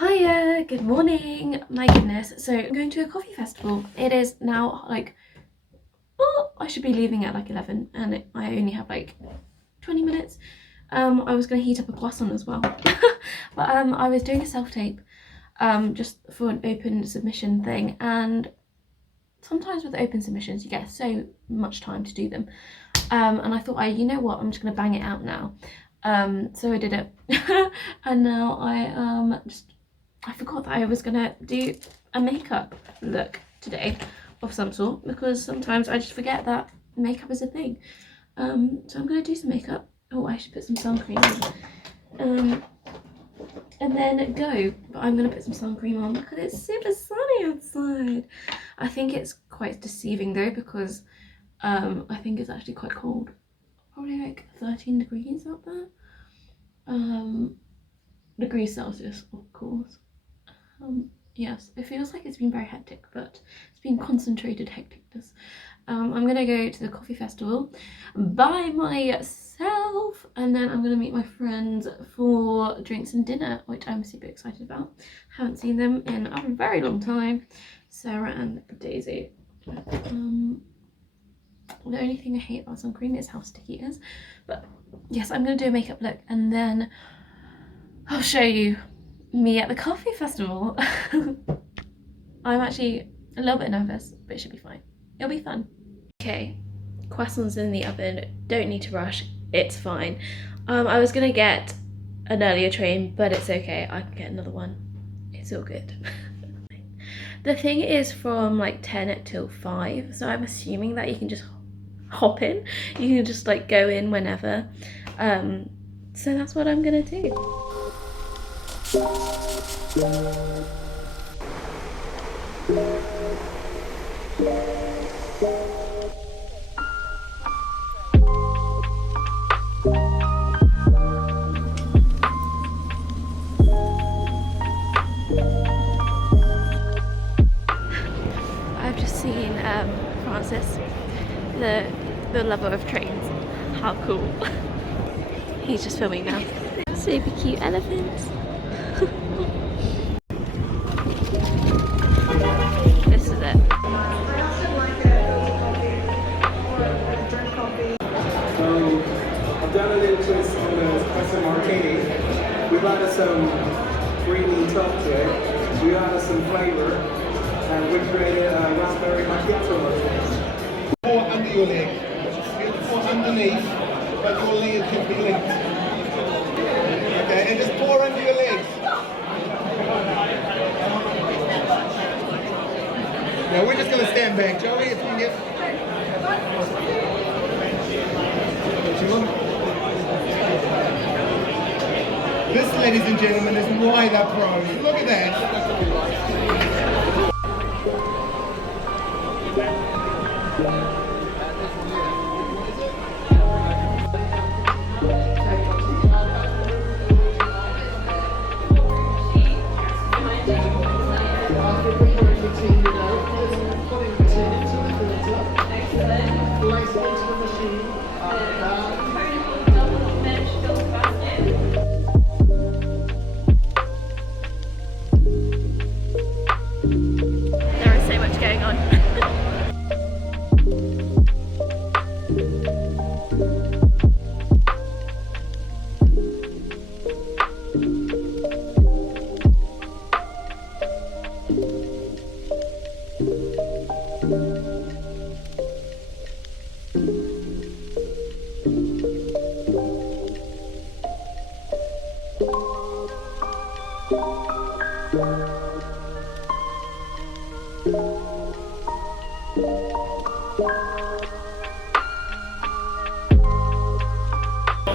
Hiya, good morning. My goodness, so I'm going to a coffee festival. It is now like, oh, I should be leaving at like 11 and I only have like 20 minutes. I was going to heat up a croissant as well. But I was doing a self-tape just for an open submission thing, and sometimes with open submissions you get so much time to do them. And I thought, you know what, I'm just going to bang it out now. So I did it. And now I forgot that I was gonna do a makeup look today of some sort, because sometimes I just forget that makeup is a thing. So I'm gonna do some makeup. Oh, I should put some sun cream on. And then go. But I'm gonna put some sun cream on because it's super sunny outside. I think it's quite deceiving though, because I think it's actually quite cold. Probably like 13 degrees out there. Degrees Celsius, of course. Yes, it feels like it's been very hectic, but it's been concentrated hecticness. I'm gonna go to the coffee festival by myself, and then I'm gonna meet my friends for drinks and dinner, which I'm super excited about. Haven't seen them in a very long time, Sarah and Daisy. The only thing I hate about sun cream is how sticky it is, but yes, I'm gonna do a makeup look and then I'll show you me at the coffee festival. I'm actually a little bit nervous, but it should be fine. It'll be fun. Okay, croissants in the oven, don't need to rush, it's fine. I was gonna get an earlier train, but it's okay, I can get another one. It's all good. The thing is from like 10 till 5, so I'm assuming that you can just hop in. You can just like go in whenever. So that's what I'm gonna do. I've just seen Francis, the lover of trains. How cool. He's just filming now. Super cute elephants. This is it. So I've done a little twist on the espresso martini. We've added some creamy top to it. We added some flavor, and we created a raspberry macchiato. Pour under your leg. You pour underneath, but your leg can be linked. Okay, and just pour under your legs. Now we're just going to stand back, Joey, if you can get... This, ladies and gentlemen, is why they're pros. Look at that. There is so much going on.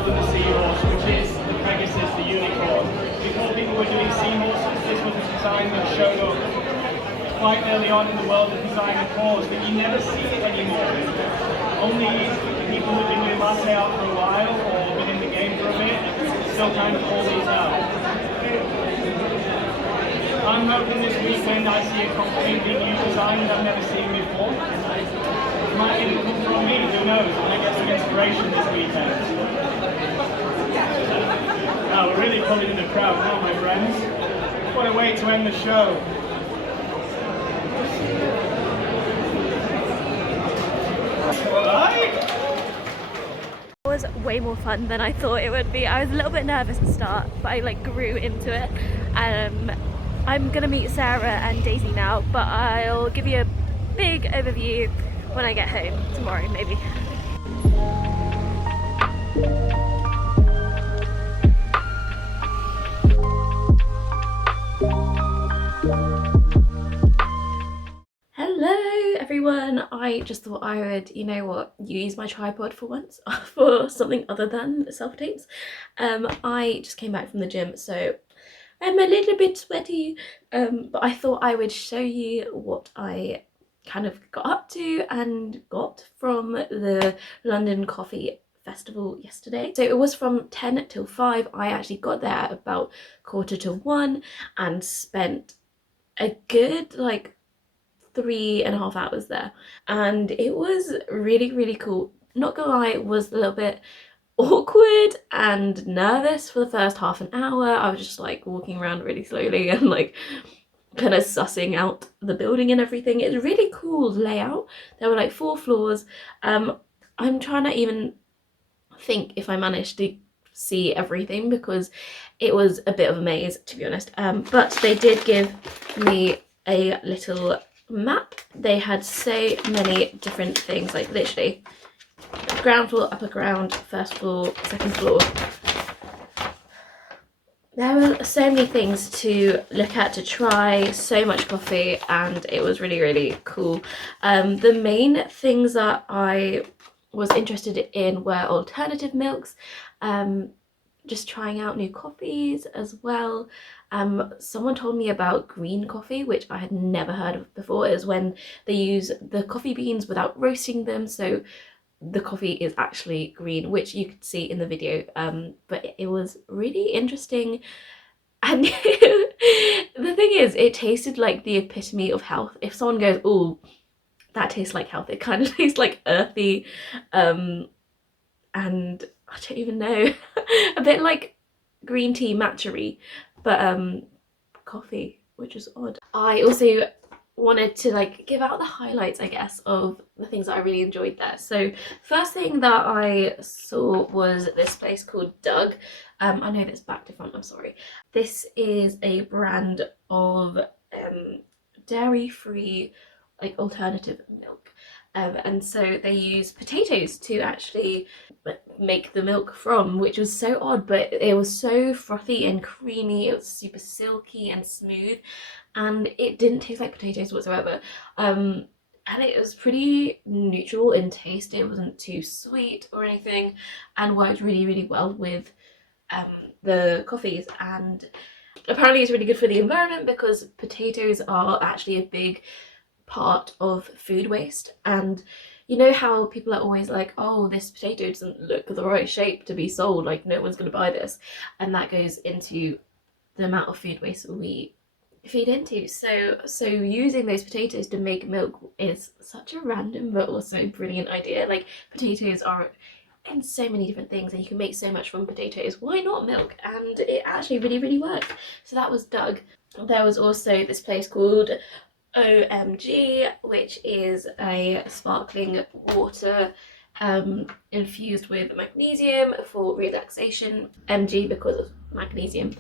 The seahorse, which is the Pegasus, the unicorn. Before people were doing seahorses, this was a design that showed up quite early on in the world of design and cause, but you never see it anymore. Only people who've been doing latte art for a while or been in the game for a bit still kind of pull these out. I'm hoping this weekend I see a completely new design that I've never seen before. It might even come from me, who knows, when I get some inspiration this weekend. Now we're really pulling in the crowd now, my friends. What a way to end the show. It was way more fun than I thought it would be. I was a little bit nervous at the start, but I like grew into it. I'm gonna meet Sarah and Daisy now, but I'll give you a big overview when I get home tomorrow, maybe. Hello everyone, I just thought I would, you know what, use my tripod for once for something other than self-tapes. I just came back from the gym, so I'm a little bit sweaty, but I thought I would show you what I kind of got up to and got from the London Coffee Festival yesterday. So it was from 10 till 5. I actually got there at about 1:45 and spent a good like 3.5 hours there, and it was really cool. Not gonna lie, it was a little bit awkward and nervous for the first half an hour. I was just like walking around really slowly and like kind of sussing out the building and everything. It's a really cool layout. There were like 4 floors. I'm trying to even think if I managed to see everything because it was a bit of a maze, to be honest. But they did give me a little map. They had so many different things, like literally ground floor, upper ground, first floor, second floor. There were so many things to look at, to try, so much coffee, and it was really cool. The main things that I was interested in were alternative milks, just trying out new coffees as well. Someone told me about green coffee, which I had never heard of before. It was when they use the coffee beans without roasting them, so the coffee is actually green, which you could see in the video. But it was really interesting, and the thing is, it tasted like the epitome of health. If someone goes, oh, that tastes like health, it kind of tastes like earthy, and I don't even know, a bit like green tea matcha-y, but coffee, which is odd. I also wanted to like give out the highlights, I guess, of the things that I really enjoyed there. So first thing that I saw was this place called Doug. I know that's back to front, I'm sorry. This is a brand of dairy-free like alternative milk, and so they use potatoes to actually make the milk from, which was so odd, but it was so frothy and creamy. It was super silky and smooth, and it didn't taste like potatoes whatsoever. And it was pretty neutral in taste. It wasn't too sweet or anything, and worked really well with the coffees. And apparently it's really good for the environment because potatoes are actually a big part of food waste. And you know how people are always like, oh, this potato doesn't look the right shape to be sold, like no one's gonna buy this, and that goes into the amount of food waste we feed into. So using those potatoes to make milk is such a random but also brilliant idea. Like, potatoes are in so many different things and you can make so much from potatoes. Why not milk? And it actually really worked. So that was Doug. There was also this place called OMG, which is a sparkling water infused with magnesium for relaxation. MG because of magnesium,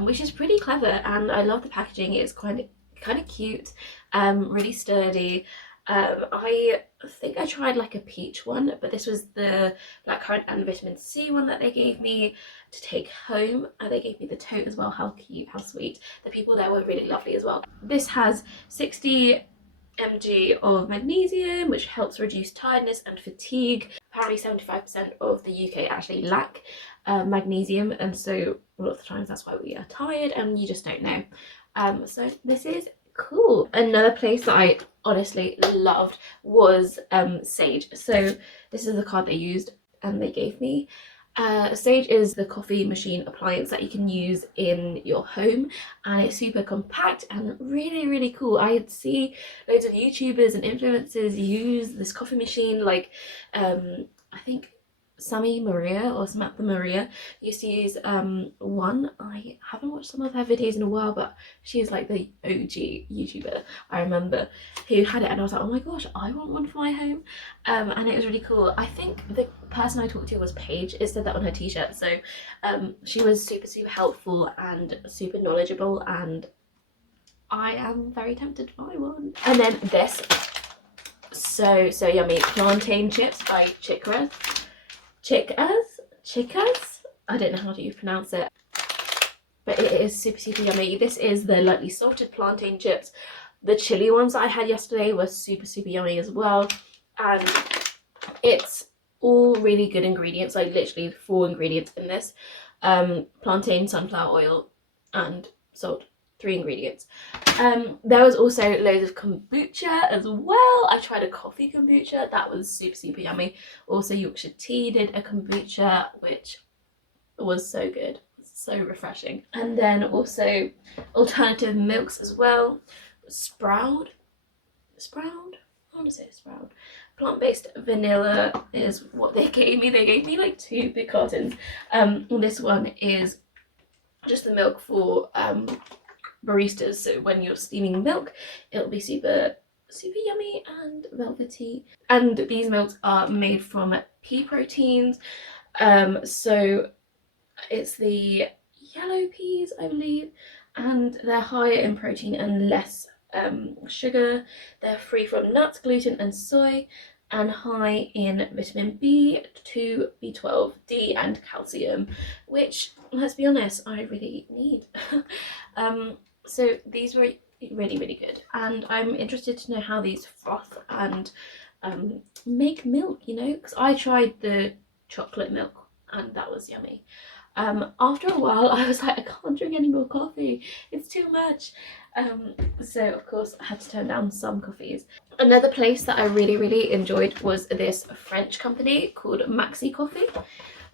which is pretty clever, and I love the packaging. It's kind of cute, really sturdy. I think I tried like a peach one, but this was the blackcurrant and vitamin C one that they gave me to take home. They gave me the tote as well. How cute, how sweet. The people there were really lovely as well. This has 60 mg of magnesium, which helps reduce tiredness and fatigue. Apparently 75% of the UK actually lack magnesium, and so a lot of the times that's why we are tired and you just don't know. So this is cool. Another place that I honestly loved was Sage. So this is the card they used and they gave me. Sage is the coffee machine appliance that you can use in your home, and it's super compact and really cool. I see loads of YouTubers and influencers use this coffee machine, like I think Sammy Maria or Samantha Maria used to use one. I haven't watched some of her videos in a while, but she's like the OG YouTuber I remember who had it, and I was like, oh my gosh, I want one for my home. And it was really cool. I think the person I talked to was Paige. It said that on her t-shirt. So she was super helpful and super knowledgeable, and I am very tempted to buy one. And then this, so yummy, plantain chips by Chickas. I don't know how to pronounce it, but it is super yummy. This is the lightly salted plantain chips. The chili ones that I had yesterday were super yummy as well, and it's all really good ingredients, like literally 4 ingredients in this. Plantain, sunflower oil and salt, 3 ingredients. There was also loads of kombucha as well. I tried a coffee kombucha, that was super yummy. Also Yorkshire tea did a kombucha, which was so good, so refreshing. And then also alternative milks as well. Sprout, I want to say Sprout. Plant-based vanilla is what they gave me. They gave me like 2 big cartons. This one is just the milk for baristas, so when you're steaming milk it'll be super yummy and velvety. And these milks are made from pea proteins, so it's the yellow peas I believe, and they're higher in protein and less sugar. They're free from nuts, gluten and soy, and high in vitamin B2, B12, D and calcium, which, let's be honest, I really need. So these were really good, and I'm interested to know how these froth and make milk, you know, because I tried the chocolate milk and that was yummy. After a while I was like, I can't drink any more coffee, it's too much. So of course I had to turn down some coffees. Another place that I really enjoyed was this French company called Maxi Coffee.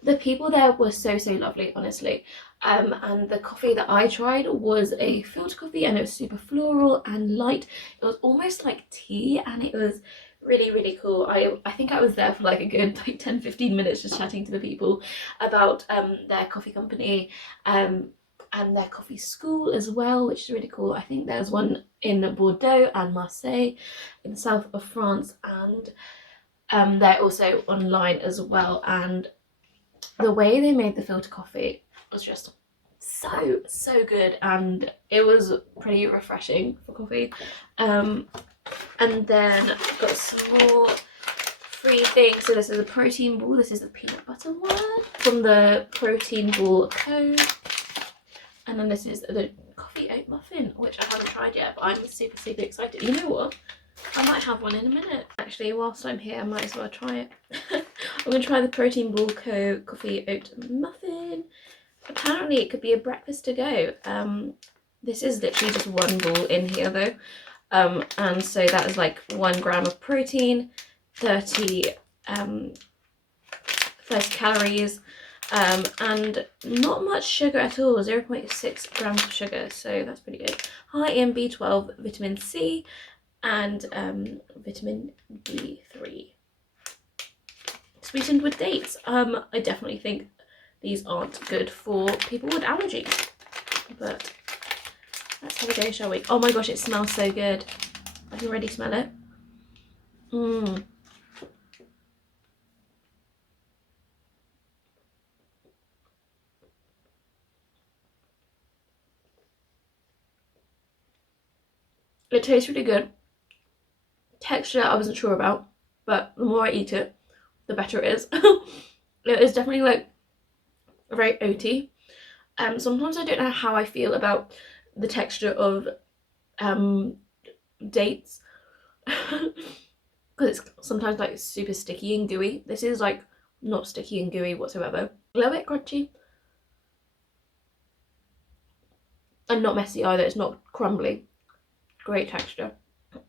The people there were so lovely, honestly. And the coffee that I tried was a filter coffee, and it was super floral and light. It was almost like tea, and it was really cool. I think I was there for like a good like 10-15 minutes just chatting to the people about their coffee company and their coffee school as well, which is really cool. I think there's one in Bordeaux and Marseille in the south of France, and they're also online as well. And the way they made the filter coffee was just so good, and it was pretty refreshing for coffee. And then I've got some more free things. So this is a protein ball. This is the peanut butter one from the Protein Ball Co. And then this is the coffee oat muffin, which I haven't tried yet, but I'm super excited. You know what? I might have one in a minute. Actually, whilst I'm here, I might as well try it. I'm going to try the Protein Ball Co. coffee oat muffin. Apparently it could be a breakfast to go. This is literally just 1 ball in here though. And so that is like 1 gram of protein, 30 calories, and not much sugar at all, 0.6 grams of sugar, so that's pretty good. High in B12, vitamin C, and vitamin B3. Sweetened with dates. I definitely think these aren't good for people with allergies, but let's have a go, shall we? Oh my gosh, it smells so good. I can already smell it. It tastes really good. Texture I wasn't sure about, but the more I eat it, the better it is. It is definitely like very oaty. Sometimes I don't know how I feel about the texture of dates because it's sometimes like super sticky and gooey. This is like not sticky and gooey whatsoever. A little bit crunchy and not messy either. It's not crumbly. Great texture.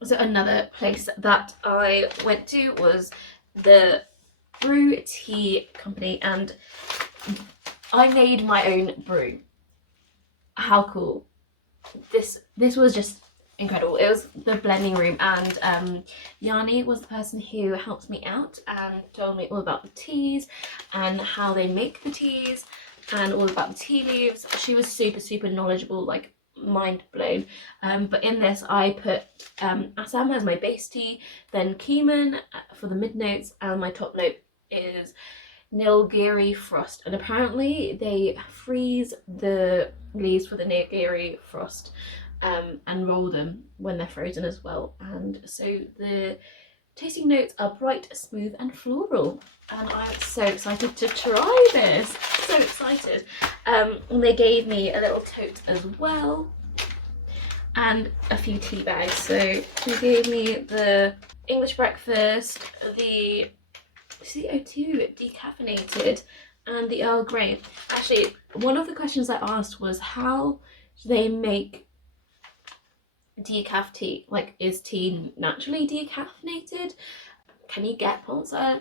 So another place that I went to was the Brew Tea Company, and I made my own brew. How cool. This was just incredible. It was the blending room, and Yanni was the person who helped me out and told me all about the teas and how they make the teas and all about the tea leaves. She was super knowledgeable, like mind blown. But in this I put Assam as my base tea, then Keeman for the mid notes, and my top note is Nilgiri frost, and apparently they freeze the leaves for the Nilgiri frost and roll them when they're frozen as well, and so the tasting notes are bright, smooth and floral, and I'm so excited to try this. So excited. And they gave me a little tote as well and a few tea bags. So they gave me the English breakfast, the CO2 decaffeinated, and the Earl Grey. Actually, one of the questions I asked was how do they make decaf tea? Like, is tea naturally decaffeinated? Can you get pots that are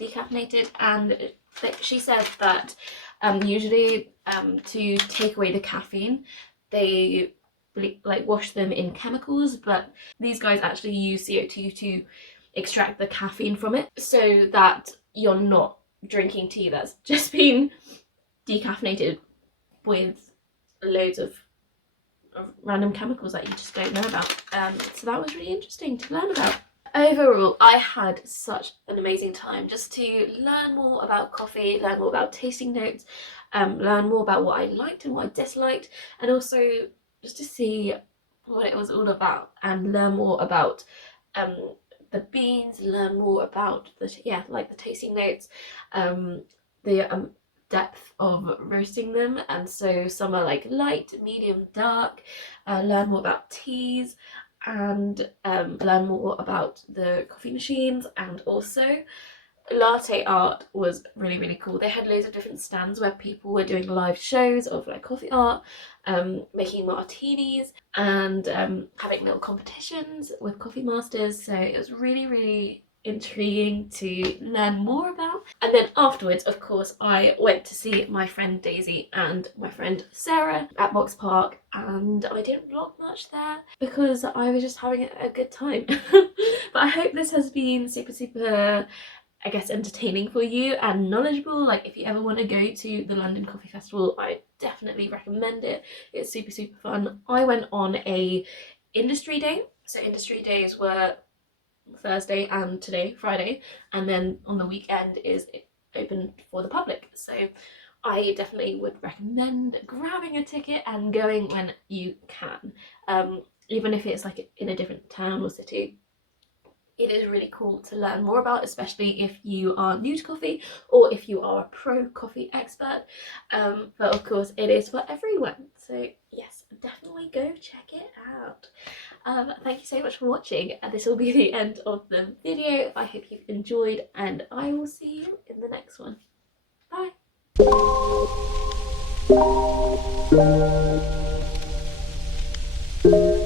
decaffeinated? And she said that usually to take away the caffeine, they like wash them in chemicals, but these guys actually use CO2 to extract the caffeine from it, so that you're not drinking tea that's just been decaffeinated with loads of random chemicals that you just don't know about. So that was really interesting to learn about. Overall, I had such an amazing time just to learn more about coffee, learn more about tasting notes, learn more about what I liked and what I disliked, and also just to see what it was all about and learn more about the beans, learn more about the the tasting notes, the depth of roasting them, and so some are like light, medium, dark. Learn more about teas, and learn more about the coffee machines, and also latte art was really cool. They had loads of different stands where people were doing live shows of like coffee art, making martinis, and having little competitions with coffee masters. So it was really intriguing to learn more about. And then afterwards, of course, I went to see my friend Daisy and my friend Sarah at Box Park, and I didn't vlog much there because I was just having a good time. But I hope this has been super, I guess, entertaining for you and knowledgeable. Like, if you ever want to go to the London Coffee Festival, I definitely recommend it. It's super fun. I went on a industry day, so industry days were Thursday and today, Friday, and then on the weekend is open for the public. So I definitely would recommend grabbing a ticket and going when you can, even if it's like in a different town or city. It is really cool to learn more about, especially if you are new to coffee or if you are a pro coffee expert. But of course it is for everyone, so yes, definitely go check it out. Thank you so much for watching, and this will be the end of the video. I hope you've enjoyed, and I will see you in the next one. Bye.